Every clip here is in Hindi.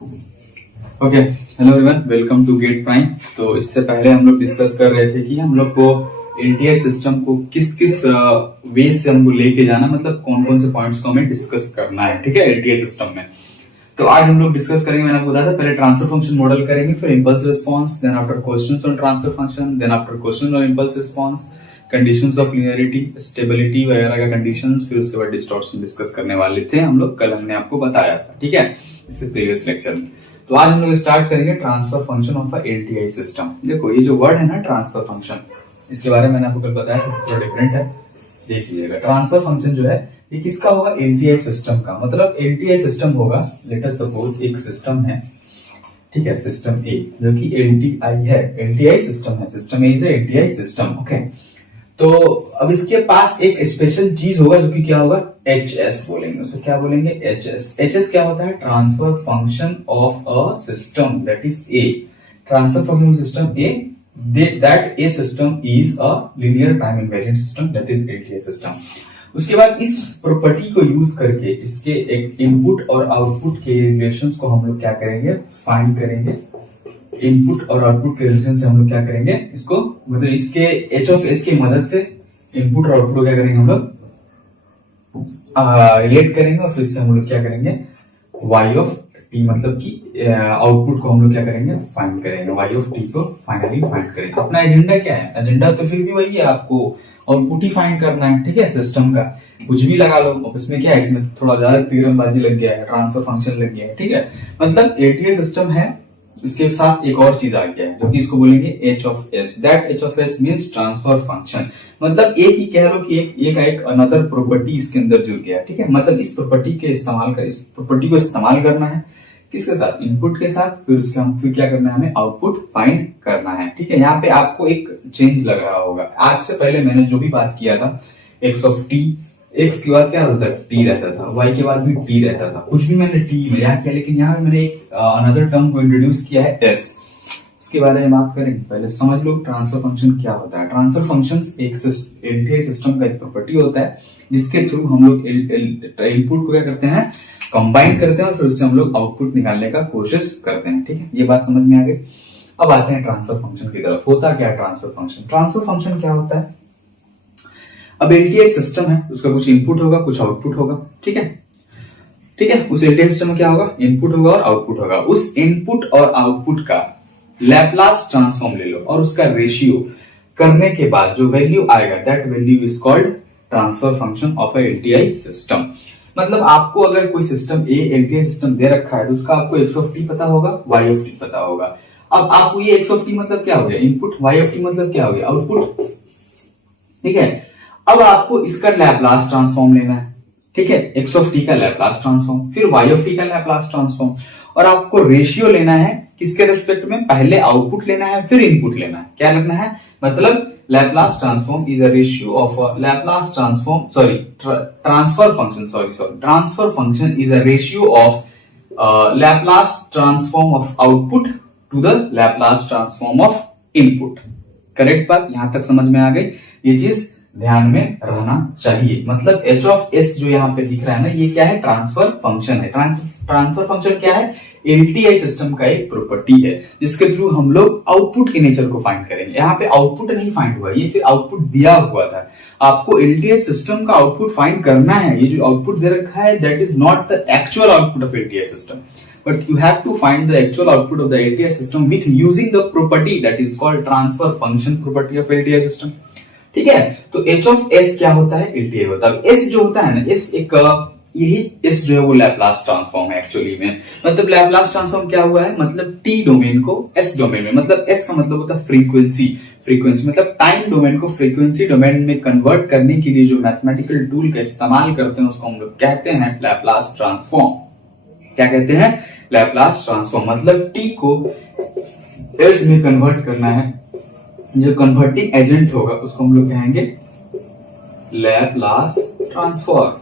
Okay, hello everyone, welcome to GATE Prime. तो इससे पहले हम लोग डिस्कस कर रहे थे कि हम लोग को एलटीआई सिस्टम को किस किस वे से हमको लेके जाना, मतलब कौन कौन से पॉइंट्स को हमें डिस्कस करना है, ठीक है, एलटीआई सिस्टम में। तो आज हम लोग डिस्कस करेंगे, मैंने आपको बताया था, पहले ट्रांसफर फंक्शन मॉडल करेंगे, फिर impulse response, then after questions on transfer function, then after question on impulse response, conditions of linearity, stability वगैरह का कंडीशंस, फिर उसके बाद डिस्टॉर्शन डिस्कस करने वाले थे हम लोग। कल हमने आपको बताया था, ठीक है, इससे प्रीवियस लेक्चर में। तो आज हम लोग स्टार्ट करेंगे transfer function of a LTI system. देखो, ये जो वर्ड है ना ट्रांसफर फंक्शन, इसके बारे में मैंने आपको कल बताया था, थोड़ा डिफरेंट है, देख लीजिएगा। ट्रांसफर फंक्शन जो है ये किसका होगा? एलटीआई सिस्टम का। मतलब एलटीआई सिस्टम होगा, लेट अस सपोज एक सिस्टम है, ठीक है, सिस्टम ए जो कि एलटीआई है, एलटीआई सिस्टम है, system A is LTI system. Okay, तो अब इसके पास एक स्पेशल चीज होगा जो कि क्या होगा? एचएस बोलेंगे उसको। क्या बोलेंगे? एचएस। एचएस क्या होता है? Transfer function of a system that is a. Transfer function system A, that A system is a linear time invariant system that is LTI system. उसके बाद इस प्रॉपर्टी को यूज करके इसके एक इनपुट और आउटपुट के रिलेशंस को हम लोग क्या करेंगे? फाइंड करेंगे। इनपुट और आउटपुट के रिलेशन से हम लोग क्या करेंगे इसको, मतलब इसके एच ऑफ एस की मदद से इनपुट और आउटपुट को क्या करेंगे हम लोग? रिलेट करेंगे, और फिर से हम लोग क्या करेंगे? y ऑफ टी, मतलब कि आउटपुट को हम लोग क्या करेंगे? फाइंड करेंगे। y ऑफ टी को फाइनली फाइंड करेंगे। अपना एजेंडा क्या है? एजेंडा तो फिर भी वही है, आपको आउटपुट ही फाइंड करना है, ठीक है, सिस्टम का। कुछ भी लगा लो, अब इसमें क्या है, इसमें थोड़ा ज्यादा तीरंदाजी लग गया है, ट्रांसफर फंक्शन लग गया है, ठीक है। मतलब एलटीआई सिस्टम है, उसके साथ एक और चीज आ गया है जो कि इसको बोलेंगे H of S. That H of S means transfer function. मतलब एक ही कह लो कि एक का एक अनदर प्रॉपर्टी इसके अंदर जुड़ गया, ठीक है। मतलब इस प्रॉपर्टी के इस्तेमाल कर, इस प्रॉपर्टी को इस्तेमाल करना है किसके साथ? इनपुट के साथ। फिर उसके हम फिर क्या करना है? हमें आउटपुट फाइंड करना है, ठीक है। यहाँ पे आपको एक चेंज लग रहा होगा। आज से पहले मैंने जो भी बात किया था, एक्स ऑफ टी, एक्स के बाद क्या रहता था? टी रहता था, वाई के बाद भी टी रहता था, कुछ भी मैंने टी में याद किया। लेकिन यहाँ पे मैंने एक अनदर टर्म को इंट्रोड्यूस किया है, एस। उसके बारे में बात करेंगे, पहले समझ लो ट्रांसफर फंक्शन क्या होता है। ट्रांसफर फंक्शन एक एलटीआई सिस्टम का एक प्रॉपर्टी होता है जिसके थ्रू हम लोग इनपुट को क्या करते हैं? कंबाइन करते हैं, और फिर उससे हम लोग आउटपुट निकालने का कोशिश करते हैं, ठीक है। ये बात समझ में आ गई। अब आते हैं ट्रांसफर फंक्शन की तरफ। होता क्या है ट्रांसफर फंक्शन? ट्रांसफर फंक्शन क्या होता है? अब एलटीआई सिस्टम है, उसका कुछ इनपुट होगा, कुछ आउटपुट होगा, ठीक है, ठीक है। उस एलटीआई सिस्टम में क्या होगा? इनपुट होगा और आउटपुट होगा। उस इनपुट और आउटपुट का लैप्लास ट्रांसफॉर्म ले लो, और उसका रेशियो करने के बाद जो वैल्यू आएगा, that value is called transfer function of a LTI system. मतलब आपको अगर कोई सिस्टम ए एलटीआई सिस्टम दे रखा है, तो उसका आपको एक्स ऑफ टी पता होगा, वाई ऑफ टी पता होगा। अब आपको ये एक्स ऑफ टी मतलब क्या हो गया? इनपुट। वाई ऑफ टी मतलब क्या हो गया? आउटपुट, ठीक है। अब आपको इसका लैप्लास ट्रांसफॉर्म लेना है, ठीक है, एक्स ऑफ टी का लैप्लास ट्रांसफॉर्म, फिर वाई ऑफ टी का लैप्लास ट्रांसफॉर्म, और आपको रेशियो लेना है किसके रेस्पेक्ट में? पहले आउटपुट लेना है, फिर इनपुट लेना है। क्या लगना है? मतलब Laplace transform is a ratio of Laplace transform, sorry, transfer function, sorry, transfer function is a ratio of Laplace transform of output to the Laplace transform of input. Correct बात यहां तक समझ में आ गई? ये चीज ध्यान में रहना चाहिए। मतलब एच ऑफ एस जो यहाँ पे दिख रहा है ना, ये क्या है? ट्रांसफर फंक्शन है। ट्रांसफर फंक्शन क्या है? एलटीआई सिस्टम का एक प्रॉपर्टी है जिसके थ्रू हम लोग आउटपुट के नेचर को फाइंड करेंगे। यहाँ पे आउटपुट नहीं फाइंड हुआ, ये फिर आउटपुट दिया हुआ था। आपको एलटीआई सिस्टम का आउटपुट फाइंड करना है। ये जो आउटपुट दे रखा है, that is not the actual output of LTI system, but you have to find the actual output of the LTI system with using the property that is called transfer function property of LTI system, ठीक है। तो h of s क्या होता है? LTI होता है। s जो होता है ना, s एक यही s जो है वो लैप्लास ट्रांसफॉर्म है एक्चुअली में। मतलब लैप्लास ट्रांसफॉर्म क्या हुआ है? मतलब t डोमेन को s डोमेन में, मतलब s का मतलब होता है फ्रीक्वेंसी, फ्रीक्वेंसी मतलब टाइम डोमेन को फ्रीक्वेंसी डोमेन में कन्वर्ट करने के लिए जो मैथमेटिकल टूल का इस्तेमाल करते हैं उसको हम लोग कहते हैं लैप्लास ट्रांसफॉर्म। क्या कहते हैं? Laplace transform. मतलब t को s में कन्वर्ट करना है, जो कन्वर्टिंग एजेंट होगा उसको हम लोग कहेंगे लैप्लास ट्रांसफॉर्म।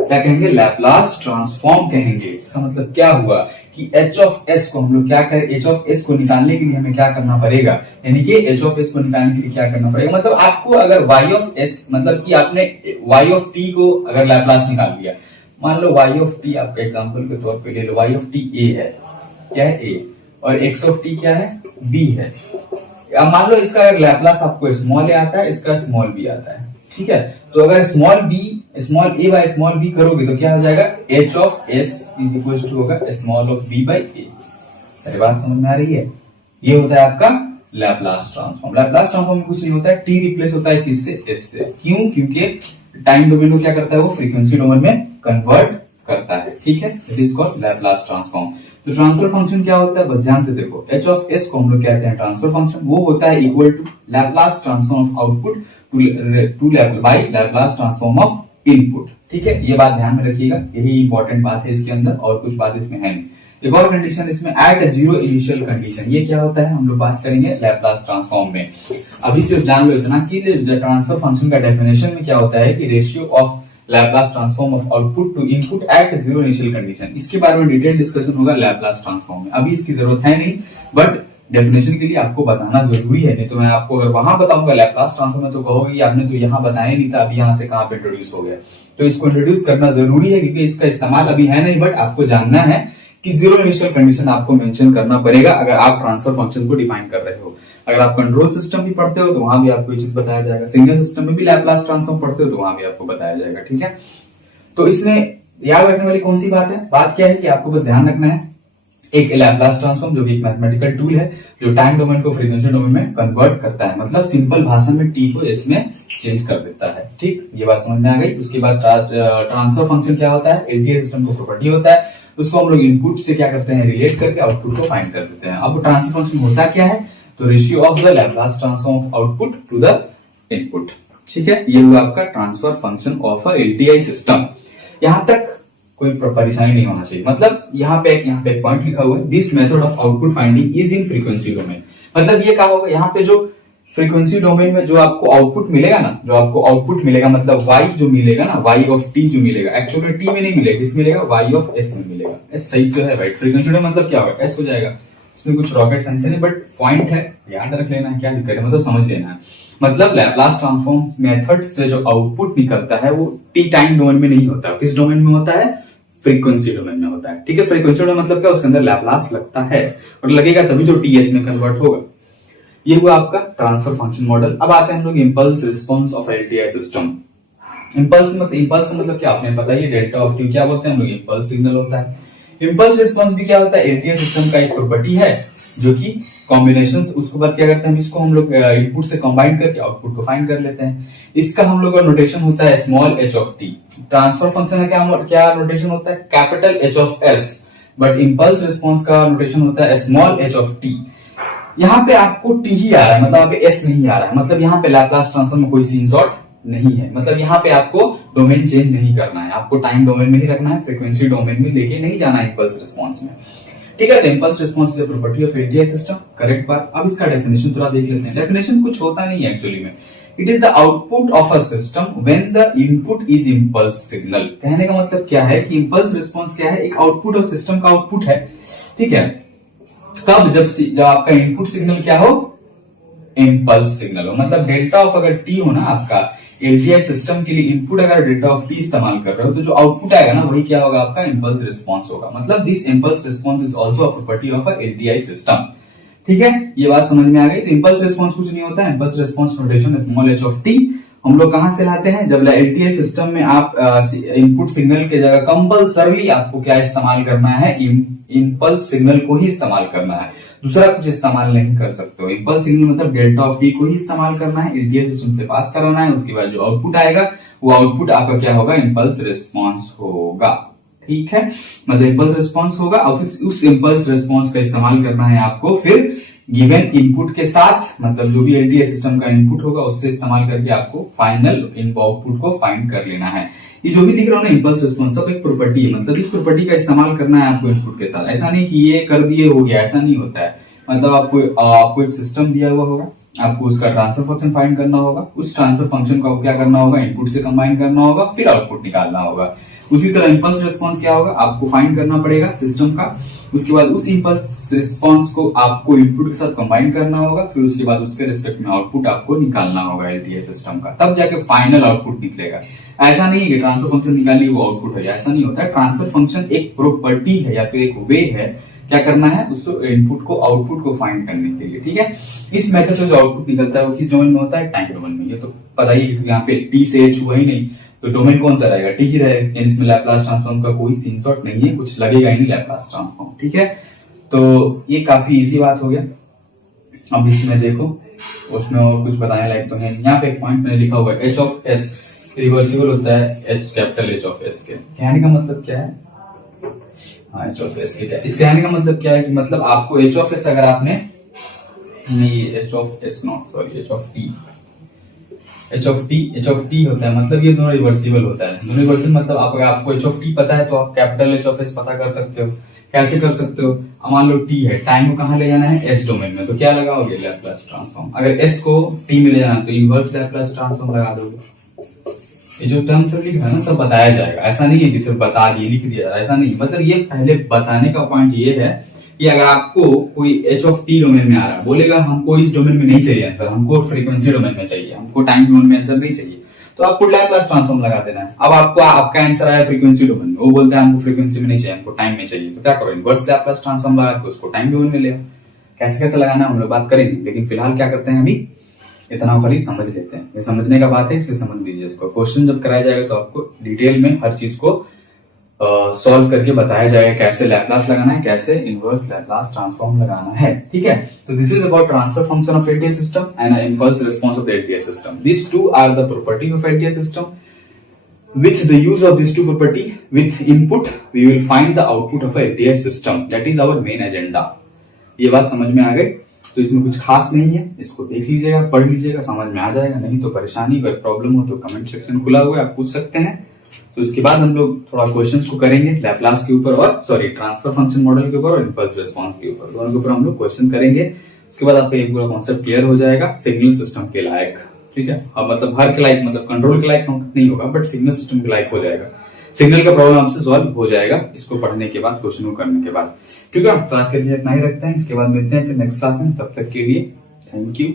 क्या कहेंगे? लैप्लास ट्रांसफॉर्म कहेंगे। इसका मतलब क्या हुआ कि h ऑफ s को हम लोग क्या करें? h ऑफ s को निकालने के लिए हमें क्या करना पड़ेगा? यानी कि h ऑफ s को निकालने के लिए क्या करना पड़ेगा? मतलब आपको अगर y ऑफ s, मतलब कि आपने y ऑफ t को अगर लैप्लास निकाल दिया, मान लो y ऑफ t आपका एग्जांपल के तौर पे ले लो, y ऑफ t a है, क्या है a, और x ऑफ t क्या है b है। अब मान लो इसका अगर लैप्लास आपको स्मॉल a आता है, इसका स्मॉल b आता है, ठीक है। तो अगर small a by small b करोगे तो क्या हो जाएगा, h of s is equal to होगा small of b by a। अरे बात समझ में आ रही है? ये होता है आपका लैप्लास ट्रांसफॉर्म। लैप्लास ट्रांसफॉर्म में कुछ नहीं होता है, t रिप्लेस होता है किससे, s से। क्यों? क्योंकि टाइम डोमेन को क्या करता है, वो फ्रीक्वेंसी डोमेन में कन्वर्ट करता है, ठीक है। It is called Laplace transform. तो ट्रांसफर फंक्शन क्या होता है, बस ध्यान से देखो, h ऑफ s को हम लोग कहते हैं ट्रांसफर फंक्शन। वो होता है equal to Laplace transform of output to Laplace transform of input, ठीक है। ये बात ध्यान में रखिएगा, यही इंपॉर्टेंट बात है इसके अंदर, और कुछ बात इसमें है नहीं। एक और कंडीशन इसमें, एट जीरो इनिशियल कंडीशन। ये क्या होता है, हम लोग बात करेंगे लैप्लास ट्रांसफॉर्म में। अभी सिर्फ जान लो इतना कि ट्रांसफर फंक्शन का डेफिनेशन में क्या होता है कि ratio of Laplace transform of output to input at zero initial condition. इसके बारे में डिटेल डिस्कशन होगा लैप्लास ट्रांसफॉर्म में, अभी इसकी जरूरत है नहीं, बट डेफिनेशन के लिए आपको बताना जरूरी है। नहीं तो मैं आपको अगर वहां बताऊंगा लैप्लास ट्रांसफॉर्म में तो कहोगे कि आपने तो यहाँ बताया नहीं था, अभी यहाँ से कहाँ पे इंट्रोड्यूस हो गया। तो इसको इंट्रोड्यूस करना जरूरी है, क्योंकि इसका इस्तेमाल अभी है नहीं, बट आपको जानना है कि जीरो इनिशियल कंडीशन आपको मेंशन करना पड़ेगा अगर आप ट्रांसफर फंक्शन को डिफाइन कर रहे हो। अगर आप कंट्रोल सिस्टम भी पढ़ते हो तो वहां भी आपको ये चीज बताया जाएगा, सिग्नल सिस्टम में भी लैप्लास ट्रांसफॉर्म पढ़ते हो तो वहां भी आपको बताया जाएगा, ठीक है। तो इसमें याद रखने वाली कौन सी बात है, बात क्या है कि आपको बस ध्यान रखना है, एक लैप्लास ट्रांसफॉर्म जो कि एक मैथमेटिकल टूल है जो टाइम डोमेन को फ्रीक्वेंसी डोमेन में कन्वर्ट करता है, मतलब सिंपल भाषा में t को s में चेंज कर देता है, ठीक। ये बात समझ में आ गई। उसके बाद ट्रांसफर फंक्शन क्या होता है, एलटीआई सिस्टम को प्रॉपर्टी होता है, उसको हम लोग इनपुट से क्या करते हैं, रिलेट करके आउटपुट को फाइंड कर देते हैं। अब ट्रांसफर फंक्शन होता क्या है, तो ratio of the Laplace transform of output to the input, ठीक है। ये हुआ आपका transfer function of a LTI system. यहां तक कोई परेशानी नहीं होना चाहिए। मतलब यहाँ पे एक पॉइंट लिखा हुआ है, this method of output finding is in frequency domain. मतलब ये क्या होगा, यहाँ पे जो फ्रीक्वेंसी डोमेन में जो आपको आउटपुट मिलेगा ना, जो आपको आउटपुट मिलेगा मतलब y जो मिलेगा ना, y ऑफ t जो मिलेगा, एक्चुअली t में नहीं मिलेगा, किस मिलेगा, y ऑफ s में मिलेगा। s सही तो है भाई, फ्रीक्वेंसी डोमेन मतलब क्या होगा, s हो जाएगा। इसमें कुछ रॉकेट साइंस नहीं, बट पॉइंट है, याद रख लेना है, क्या दिक्कत है, मतलब समझ लेना है। मतलब लैप्लास ट्रांसफॉर्म मेथड से जो आउटपुट निकलता है वो t टाइम डोमेन में नहीं होता, किस डोमेन में होता है, फ्रीक्वेंसी डोमेन में होता है, ठीक है। फ्रीक्वेंसी डोमेन मतलब क्या, उसके अंदर लैप्लास लगता है और लगेगा तभी तो ts में कन्वर्ट होगा। ये हुआ आपका ट्रांसफर फंक्शन मॉडल। अब आते हैं हम लोग impulse response of LTI system. Impulse मतलब क्या, आपने पता ही, डेल्टा ऑफ टी क्या बोलते हैं हम लोग, इंपल्स सिग्नल होता है। इंपल्स रिस्पांस भी क्या होता है, एलटीआई सिस्टम का एक प्रॉपर्टी है जो कि कॉम्बिनेशन, उसको बाद क्या करते हैं, इसको हम लोग इनपुट से कंबाइन करके आउटपुट को फाइंड कर लेते हैं। इसका हम लोग का नोटेशन होता है small h of t। Transfer function का क्या नोटेशन होता है, capital H of s, but impulse response का नोटेशन होता है स्मॉल h ऑफ t। यहाँ पे आपको t ही आ रहा है, मतलब यहाँ पे s नहीं आ रहा है, मतलब यहाँ पे लैप्लास ट्रांसफॉर्म में कोई सीन सॉर्ट नहीं है। मतलब यहाँ पे आपको डोमेन चेंज नहीं करना है, आपको टाइम डोमेन में ही रखना है, फ्रीक्वेंसी डोमेन में लेके नहीं जाना है इंपल्स रिस्पांस में, ठीक है। तो impulse response is a property of LTI system, correct बात। अब इसका डेफिनेशन थोड़ा देख लेते हैं। डेफिनेशन कुछ होता नहीं है एक्चुअली में, it is the output of a system when the input is impulse signal. कहने का मतलब क्या है कि इंपल्स रिस्पांस क्या है, एक आउटपुट ऑफ सिस्टम का आउटपुट है, ठीक है। कब, जब आपका इनपुट सिग्नल क्या हो, इंपल्स सिग्नल हो। मतलब डेल्टा ऑफ अगर टी हो ना आपका एलटीआई सिस्टम के लिए, इनपुट अगर डेल्टा ऑफ टी इस्तेमाल कर रहे हो तो जो आउटपुट आएगा ना वही क्या होगा, आपका इंपल्स रिस्पांस होगा। मतलब this impulse response is also a property of a LTI system, ठीक है। ये बात समझ में आ गई। तो इंपल्स रिस्पांस कुछ नहीं होता है, impulse response notation small h of t हम लोग कहां से लाते हैं, जब एलटीआई सिस्टम में आप इनपुट सिग्नल के जगह कंपल्सरली आपको क्या इस्तेमाल करना है, इंपल्स सिग्नल को ही इस्तेमाल करना है, दूसरा कुछ इस्तेमाल नहीं कर सकते हो। इंपल्स सिग्नल मतलब डेल्टा ऑफ टी को ही इस्तेमाल करना है, एलटीआई सिस्टम से पास कराना है, उसके बाद जो आउटपुट आएगा वो आउटपुट आपका क्या होगा, इंपल्स रिस्पांस होगा, ठीक है। मतलब इंपल्स रिस्पांस होगा और उस इंपल्स रिस्पांस का इस्तेमाल करना है आपको फिर गिवन इनपुट के साथ, मतलब जो भी एलटीआई सिस्टम का इनपुट होगा उससे इस्तेमाल करके आपको फाइनल आउटपुट को फाइंड कर लेना है। ये जो भी दिख रहा है ना इंपल्स रिस्पांस, सब एक प्रॉपर्टी है, मतलब इस प्रॉपर्टी का इस्तेमाल करना है आपको इनपुट के साथ। ऐसा नहीं कि ये कर दिए हो गया, ऐसा नहीं होता है। मतलब आपको एक सिस्टम दिया हुआ होगा, आपको उसका ट्रांसफर फंक्शन फाइंड करना होगा, उस ट्रांसफर फंक्शन को आपको क्या करना होगा, इनपुट से कंबाइन करना होगा, फिर आउटपुट निकालना होगा। उसी तरह इंपल्स रिस्पॉन्स क्या होगा, आपको फाइंड करना पड़ेगा सिस्टम का, उसके बाद उस इंपल्स रिस्पॉन्स को आपको इनपुट के साथ कंबाइन करना होगा, फिर उसके बाद उसके रिस्पेक्ट में आउटपुट आपको निकालना होगा एलटीआई सिस्टम का, तब जाके फाइनल आउटपुट निकलेगा। ऐसा नहीं है कि ट्रांसफर फंक्शन निकालिए वो आउटपुट है, ऐसा नहीं होता है। ट्रांसफर फंक्शन एक प्रॉपर्टी है या फिर एक वे है क्या करना है, उस इनपुट को आउटपुट को फाइंड करने के लिए, ठीक है। इस मेथड से जो आउटपुट निकलता है वो किस डोमेन में होता है, टाइम डोमेन में। ये तो पता ही है, यहाँ पे टी से एच हुआ ही नहीं, तो डोमेन कौन सा रहेगा, टी ही रहेगा, यानी इसमें लैप्लास ट्रांसफॉर्म का कोई सीन शॉट नहीं है, कुछ लगेगा ही नहीं लैप्लास ट्रांसफॉर्म, ठीक है। तो ये काफी इजी बात हो गया। अब इसमें देखो उसमें और कुछ बताने लायक तो है। यहाँ पे एक पॉइंट मैंने लिखा हुआ है, एच ऑफ एस रिवर्सिबल होता है, H capital H of S के कहने का मतलब क्या है, एच ऑफ एस के क्या, इस कहने का मतलब क्या है कि मतलब आपको एच ऑफ एस अगर आपने नहीं, H of S not sorry H of T, H of T होता है, मतलब ये दोनों रिवर्सिबल होता है। दोनों रिवर्सिबल मतलब अगर आपको एच ऑफ टी पता है तो आप कैपिटल एच ऑफ एस पता कर सकते हो। कैसे कर सकते हो, मान लो टी है, टाइम को कहां ले जाना है, एस डोमेन में, तो क्या लगाओगे, लैप्लास ट्रांसफॉर्म। अगर एस को टी में ले जाना तो इनवर्स लैप्लास ट्रांसफॉर्म लगा दोगे। ये जो टर्म सब लिखा है ना सब बताया जाएगा, ऐसा नहीं है कि सिर्फ बता दिए लिख दिया, ऐसा नहीं, मतलब ये पहले बताने का पॉइंट ये है कि अगर आपको कोई एच ऑफ टी डोमेन में आ रहा है, बोलेगा हमको इस डोमेन में नहीं चाहिए आंसर, हमको फ्रीक्वेंसी डोमेन में चाहिए, हमको टाइम डोमेन में आंसर नहीं चाहिए, तो आपको लैप्लास ट्रांसफॉर्म लगा देना है। अब आपको आपका आंसर आया फ्रीक्वेंसी डोमेन में, वो बोलता है हमको फ्रीक्वेंसी में नहीं चाहिए, हमको टाइम में चाहिए, तो क्या करो, इनवर्स लैप्लास ट्रांसफॉर्म लगा के उसको टाइम डोमेन में ले आओ। कैसे कैसे लगाना है हम लोग बात करेंगे, लेकिन फिलहाल क्या करते हैं, अभी इतना खाली समझ लेते हैं। ये समझने का बात है, इसलिए समझ लीजिए इसको। क्वेश्चन जब कराया जाएगा तो आपको डिटेल में हर चीज को सॉल्व करके बताया जाएगा, कैसे लैप्लास लगाना है, कैसे इनवर्स लैप्लास ट्रांसफॉर्म लगाना है, ठीक है। तो this is about transfer function of LTI system and impulse response of the LTI system. This two are the property of LTI system. With the use of these two property, with input, we will find the output of a LTI system. That is our main agenda. ये बात समझ में आ गई, तो इसमें कुछ खास नहीं है, इसको देख लीजिएगा, पढ़ लीजिएगा, समझ में आ जाएगा। नहीं तो परेशानी कोई प्रॉब्लम हो तो कमेंट सेक्शन खुला हुआ है, आप पूछ सकते हैं। तो इसके बाद हम लोग थोड़ा क्वेश्चंस को करेंगे लैप्लास के ऊपर और सॉरी ट्रांसफर फंक्शन मॉडल के ऊपर और इंपल्स रिस्पॉन्स के ऊपर, दोनों के ऊपर हम लोग क्वेश्चन करेंगे। उसके बाद आपका एक पूरा कॉन्सेप्ट क्लियर हो जाएगा सिग्नल सिस्टम के लायक, ठीक है। अब मतलब हर के लायक, मतलब कंट्रोल के लायक नहीं होगा, बट सिग्नल सिस्टम के लायक हो जाएगा। सिग्नल का प्रॉब्लम आपसे सॉल्व हो जाएगा इसको पढ़ने के बाद, क्वेश्चन को करने के बाद, ठीक है। तो आज के लिए इतना ही रखते हैं, इसके बाद मिलते हैं फिर नेक्स्ट क्लास में। तब तक के लिए थैंक यू।